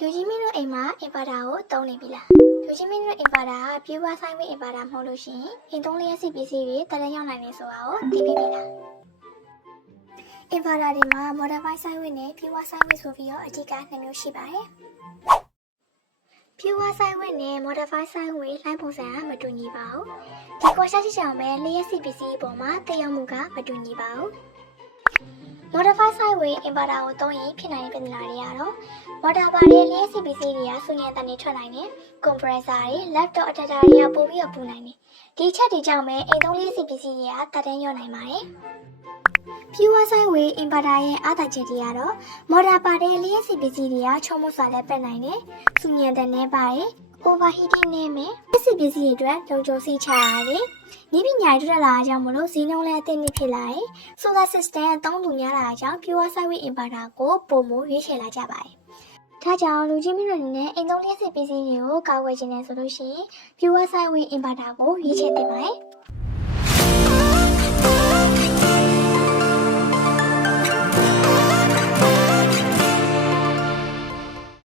လူကြီးမင်းတို့အိမ်မှာအင်ပါတာကိုတုံးနေပြီလားလူကြီးမင်းတို့အင်ပါတာကပြူဝါဆိုင်ဝင်းအင်ပါတာမဟုတ်လို့ရှိရင်အိမ်သုံးလျက်စီပစ္စည်းတွေတရရောက်နိုင်နေဆိုတာကိုသိပြီးပြီလားအင်ပါတာဒီမှာ modify ဆိုင်ဝင်းနဲ့ပြူဝါဆိုင်ဝင်းဆိုပြီးတော့အဓိက2မျိုးရှိပါတယ်ပြူဝါဆိုင်ဝင်းနဲ့ modify ဆိုင်ဝင်းလိုင်းပုံစံကမတူညီပါဘူးဒီကွာရှားချောင်ပဲလျက်စီပစ္စည်းအပေါ်မှာတည်ရောက်မှုကမတူညီပါဘူး modify sideway အင်ပါတာကိုသုံးရင်ဖြစ်နိုင်တဲ့ပြဿနာတွေကတော့ motor ပါတဲ့လျှက်စီပစ္စည်းတွေကဆူညံတန်နေထွက်နိုင်တယ် compressor တွေ laptop adapter တွေကပို့ပြီးတော့ပူနိုင်တယ်ဒီချက်တွေကြောင့်ပဲအိမ်သုံးလျှက်စီပစ္စည်းတွေကတက်တန်းရော့နိုင်ပါတယ် pure sideway အင်ပါတာရဲ့အားသာချက်တွေကတော့ motor ပါတဲ့လျှက်စီပစ္စည်းတွေကချုံမှုစွာလည်းပက်နိုင်တယ်ဆူညံတန်နေပါတယ် overheating နဲ့မယ်လျှက်စီပစ္စည်းတွေအတွက်လုံခြုံစိတ်ချရတယ်ဒီပညာတွေတက်လာကြောင့်မလို့ဈေးနှုန်းလည်းအသင့်နေဖြစ်လာတယ် solar system အသုံးပြုများလာတာကြောင့် pure sideway inverter ကိုပုံမှုရွေးချယ်လာကြပါတယ်။ဒါကြောင့်လူကြီးမျိုးတွေနဲ့အိမ်သုံးလျှက်စစ်ပစ္စည်းတွေကိုကာကွယ်ခြင်းနဲ့ဆိုလို့ရှိရင် pure sideway inverter ကိုရွေးချယ်သင့်ပါတယ်။